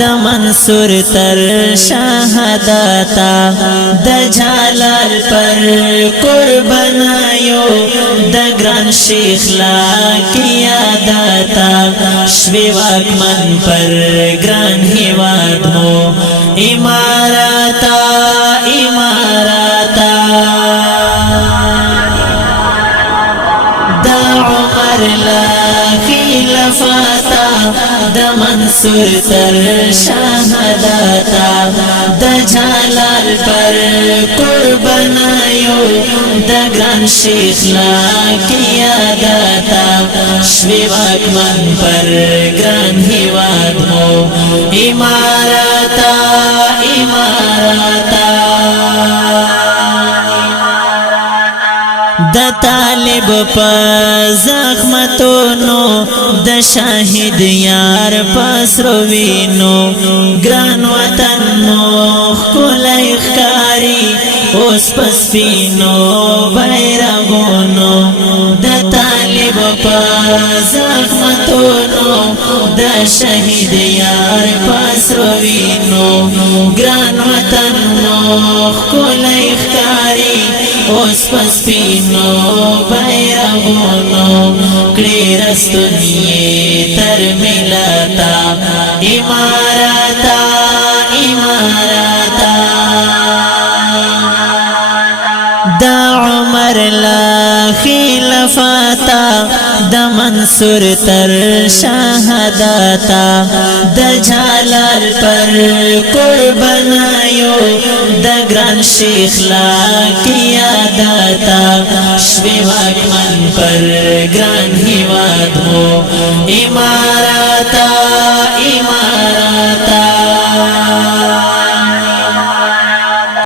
د منصور تر شهادتا د جلال پر قربانایو د ګران شیخ لا قیادتا شوی واکمن پر ګران هیواد مو اماراتا اماراتا د عمر لا خلافتا د منصور تر شهادتا د جلال پر قربانایو د ګران شیخ لا قیادتا شوی واکمن پر ګران هیواد مو اماراتا اماراتا د طالب په زخمتونو د شاهد یار پسرو وینو ګران وطن مو ښکلی ښکاري اوس په سپینو بیرغونو د طالب په زخمتونو د شهید یار پسرو وینو ګران وطن مو ښکلی ښکاري اوس په سپینو بیرغونو کړي رستنې تر ملتا اماراتا اماراتا د عمر لا خلافتا د منصور تر شهادتا د جلال پر قربانایو د ګران شیخ لا قیادتا شوی واکمن پر ګران هیواد مو امارات